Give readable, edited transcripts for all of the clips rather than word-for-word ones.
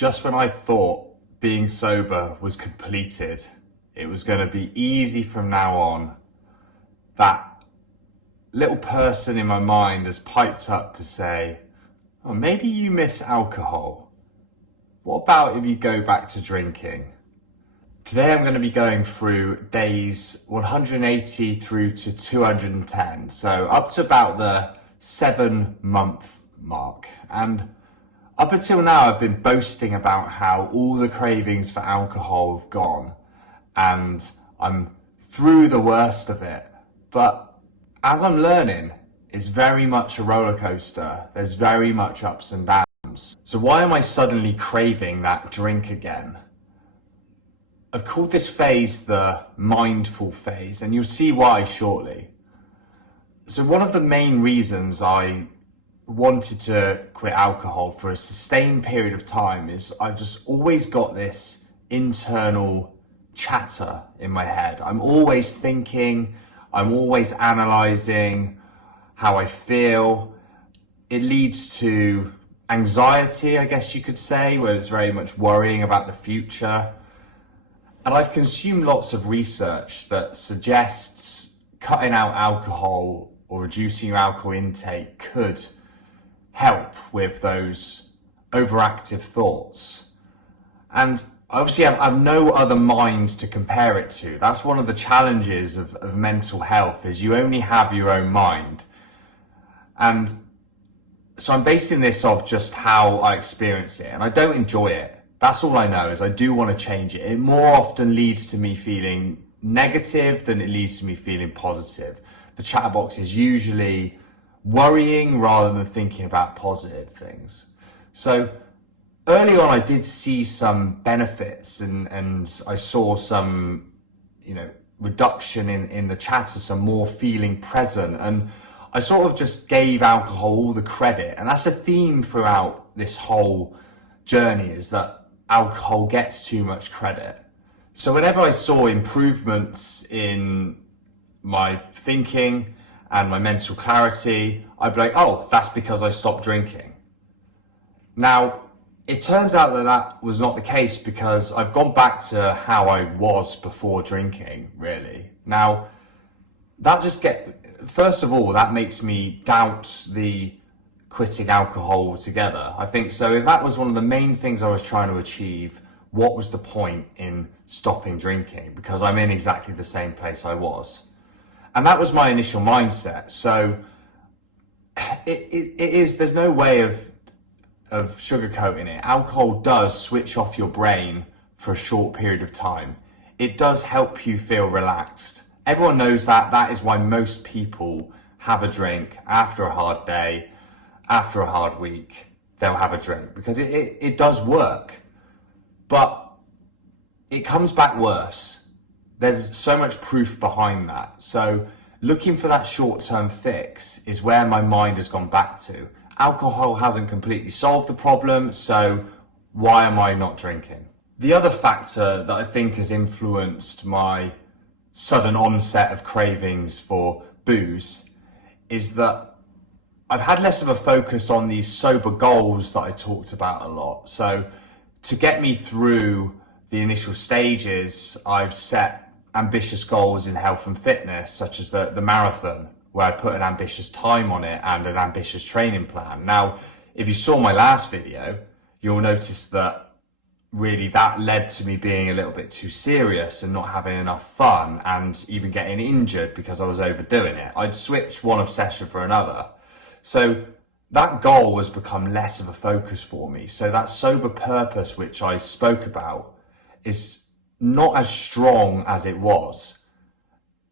Just when I thought being sober was completed, it was going to be easy from now on, that little person in my mind has piped up to say, oh, maybe you miss alcohol. What about if you go back to drinking? Today I'm going to be going through days 180 through to 210, so up to about the 7-month mark. And up until now I've been boasting about how all the cravings for alcohol have gone and I'm through the worst of it. But as I'm learning, it's very much a roller coaster. There's very much ups and downs. So why am I suddenly craving that drink again? I've called this phase the mindful phase, and you'll see why shortly. So one of the main reasons I wanted to quit alcohol for a sustained period of time is I've just always got this internal chatter in my head. I'm always thinking, I'm always analysing how I feel. It leads to anxiety, I guess you could say, where it's very much worrying about the future. And I've consumed lots of research that suggests cutting out alcohol or reducing your alcohol intake could help with those overactive thoughts. And obviously I have no other mind to compare it to. That's one of the challenges of mental health, is you only have your own mind. And so I'm basing this off just how I experience it, and I don't enjoy it. That's all I know, is I do want to change it. It more often leads to me feeling negative than it leads to me feeling positive. The chatterbox is usually worrying rather than thinking about positive things. So early on I did see some benefits and I saw some, reduction in the chatter, some more feeling present, and I sort of just gave alcohol all the credit. And that's a theme throughout this whole journey, is that alcohol gets too much credit. So whenever I saw improvements in my thinking and my mental clarity, I'd be like, oh, that's because I stopped drinking. Now, it turns out that that was not the case, because I've gone back to how I was before drinking, really. Now, first of all, that makes me doubt the quitting alcohol altogether. I think so. If that was one of the main things I was trying to achieve, what was the point in stopping drinking? Because I'm in exactly the same place I was. And that was my initial mindset. So there's no way of sugarcoating it. Alcohol does switch off your brain for a short period of time. It does help you feel relaxed. Everyone knows that. That is why most people have a drink after a hard day, after a hard week. They'll have a drink because it does work. But it comes back worse. There's so much proof behind that. So looking for that short-term fix is where my mind has gone back to. Alcohol hasn't completely solved the problem, so why am I not drinking? The other factor that I think has influenced my sudden onset of cravings for booze is that I've had less of a focus on these sober goals that I talked about a lot. So to get me through the initial stages, I've set ambitious goals in health and fitness, such as the marathon, where I put an ambitious time on it and an ambitious training plan. Now, if you saw my last video, you'll notice that really that led to me being a little bit too serious and not having enough fun, and even getting injured because I was overdoing it. I'd switched one obsession for another. So that goal has become less of a focus for me. So that sober purpose, which I spoke about, is not as strong as it was.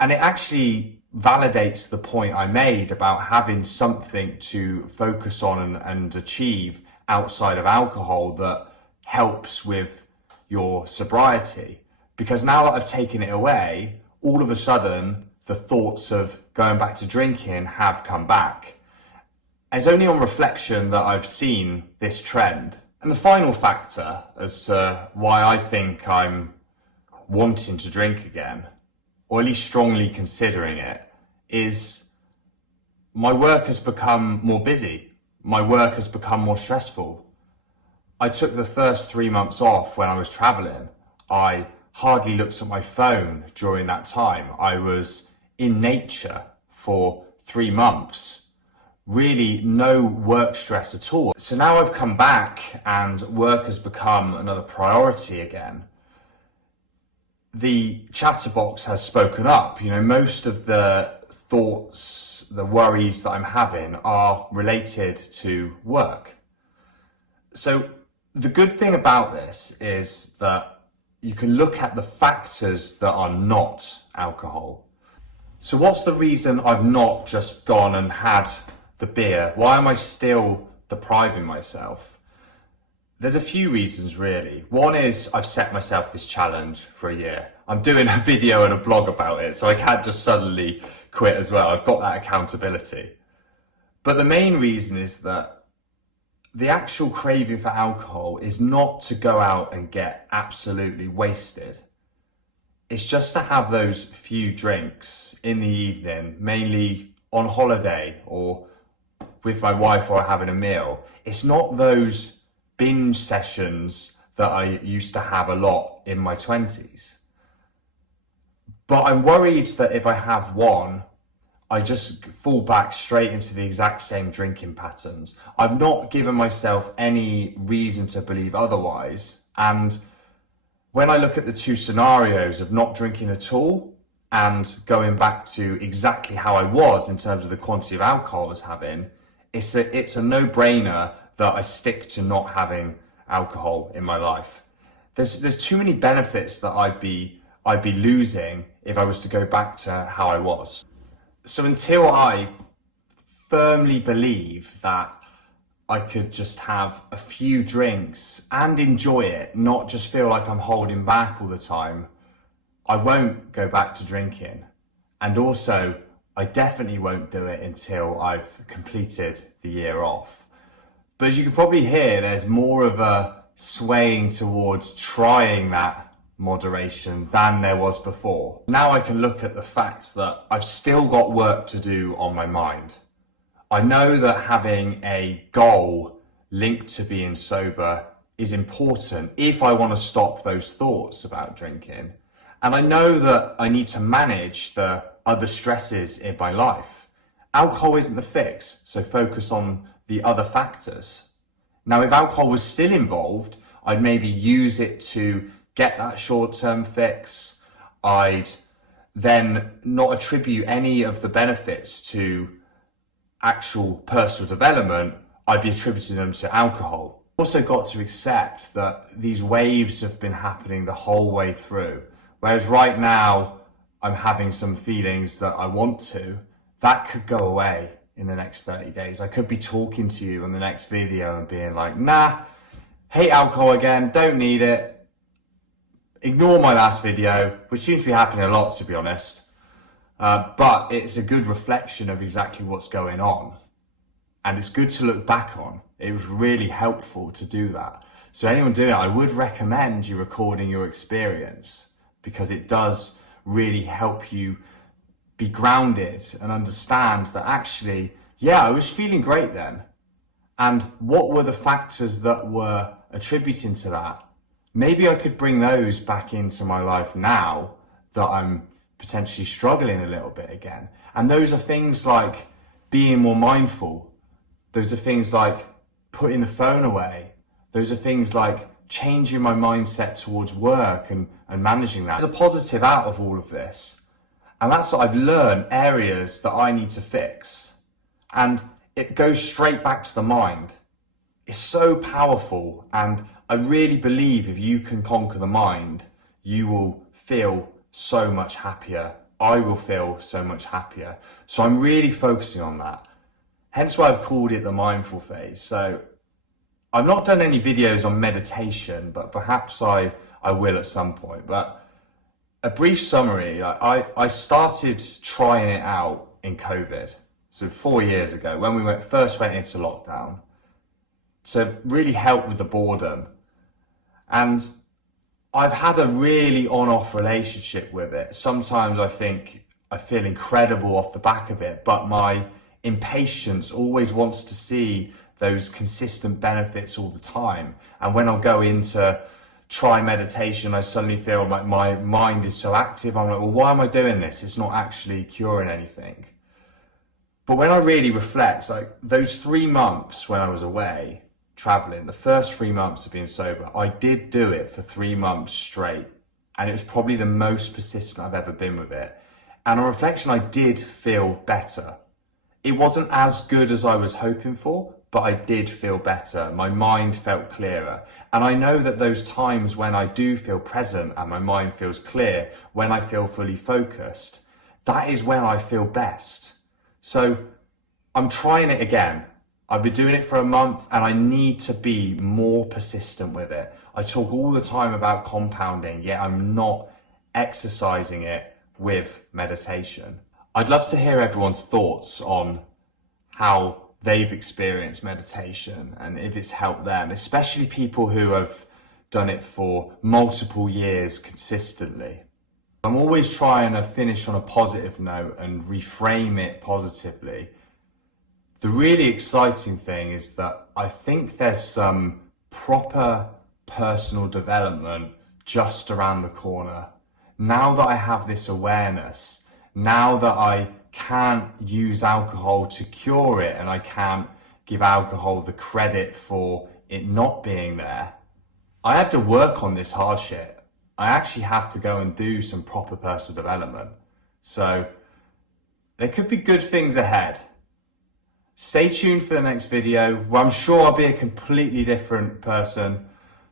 And it actually validates the point I made about having something to focus on and achieve outside of alcohol that helps with your sobriety. Because now that I've taken it away, all of a sudden the thoughts of going back to drinking have come back. It's only on reflection that I've seen this trend. And the final factor as to why I think I'm wanting to drink again, or at least strongly considering it, is my work has become more busy. My work has become more stressful. I took the first 3 months off when I was traveling. I hardly looked at my phone during that time. I was in nature for 3 months. Really no work stress at all. So now I've come back and work has become another priority again. The chatterbox has spoken up. Most of the thoughts, the worries that I'm having are related to work. So the good thing about this is that you can look at the factors that are not alcohol. So what's the reason I've not just gone and had the beer? Why am I still depriving myself? There's a few reasons really. One is I've set myself this challenge for a year. I'm doing a video and a blog about it, so I can't just suddenly quit as well. I've got that accountability. But the main reason is that the actual craving for alcohol is not to go out and get absolutely wasted. It's just to have those few drinks in the evening, mainly on holiday or with my wife or having a meal. It's not those binge sessions that I used to have a lot in my 20s. But I'm worried that if I have one, I just fall back straight into the exact same drinking patterns. I've not given myself any reason to believe otherwise. And when I look at the two scenarios of not drinking at all and going back to exactly how I was in terms of the quantity of alcohol I was having, it's a no-brainer that I stick to not having alcohol in my life. There's too many benefits that I'd be losing if I was to go back to how I was. So until I firmly believe that I could just have a few drinks and enjoy it, not just feel like I'm holding back all the time, I won't go back to drinking. And also, I definitely won't do it until I've completed the year off. But as you can probably hear, there's more of a swaying towards trying that moderation than there was before. Now I can look at the fact that I've still got work to do on my mind. I know that having a goal linked to being sober is important if I want to stop those thoughts about drinking. And I know that I need to manage the other stresses in my life. Alcohol isn't the fix, so focus on the other factors. Now, if alcohol was still involved, I'd maybe use it to get that short-term fix. I'd then not attribute any of the benefits to actual personal development. I'd be attributing them to alcohol. Also got to accept that these waves have been happening the whole way through. Whereas right now, I'm having some feelings that I want to. That could go away in the next 30 days. I could be talking to you in the next video and being like, nah, hate alcohol again, don't need it. Ignore my last video, which seems to be happening a lot, to be honest. But it's a good reflection of exactly what's going on. And it's good to look back on. It was really helpful to do that. So anyone doing it, I would recommend you recording your experience, because it does really help you be grounded and understand that actually, yeah, I was feeling great then. And what were the factors that were attributing to that? Maybe I could bring those back into my life now that I'm potentially struggling a little bit again. And those are things like being more mindful. Those are things like putting the phone away. Those are things like changing my mindset towards work and managing that. There's a positive out of all of this. And that's what I've learned, areas that I need to fix. And it goes straight back to the mind. It's so powerful, and I really believe if you can conquer the mind, you will feel so much happier. I will feel so much happier. So I'm really focusing on that. Hence why I've called it the mindful phase. So I've not done any videos on meditation, but perhaps I will at some point. But a brief summary, I started trying it out in COVID. So 4 years ago, when we first went into lockdown, to really help with the boredom. And I've had a really on-off relationship with it. Sometimes I think I feel incredible off the back of it, but my impatience always wants to see those consistent benefits all the time. And when I'll go into try meditation, I suddenly feel like my mind is so active. I'm like, well, why am I doing this? It's not actually curing anything. But when I really reflect, like those 3 months when I was away traveling, the first 3 months of being sober, I did do it for 3 months straight. And it was probably the most persistent I've ever been with it. And on reflection, I did feel better. It wasn't as good as I was hoping for, but I did feel better. My mind felt clearer. And I know that those times when I do feel present and my mind feels clear, when I feel fully focused, that is when I feel best. So I'm trying it again. I've been doing it for a month and I need to be more persistent with it. I talk all the time about compounding, yet I'm not exercising it with meditation. I'd love to hear everyone's thoughts on how they've experienced meditation and if it's helped them, especially people who have done it for multiple years consistently. I'm always trying to finish on a positive note and reframe it positively. The really exciting thing is that I think there's some proper personal development just around the corner. Now that I have this awareness, now that I can't use alcohol to cure it and I can't give alcohol the credit for it not being there, I have to work on this hard shit. I actually have to go and do some proper personal development. So there could be good things ahead. Stay tuned for the next video where I'm sure I'll be a completely different person,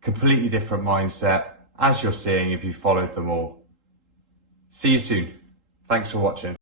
completely different mindset, as you're seeing if you followed them all. See you soon. Thanks for watching.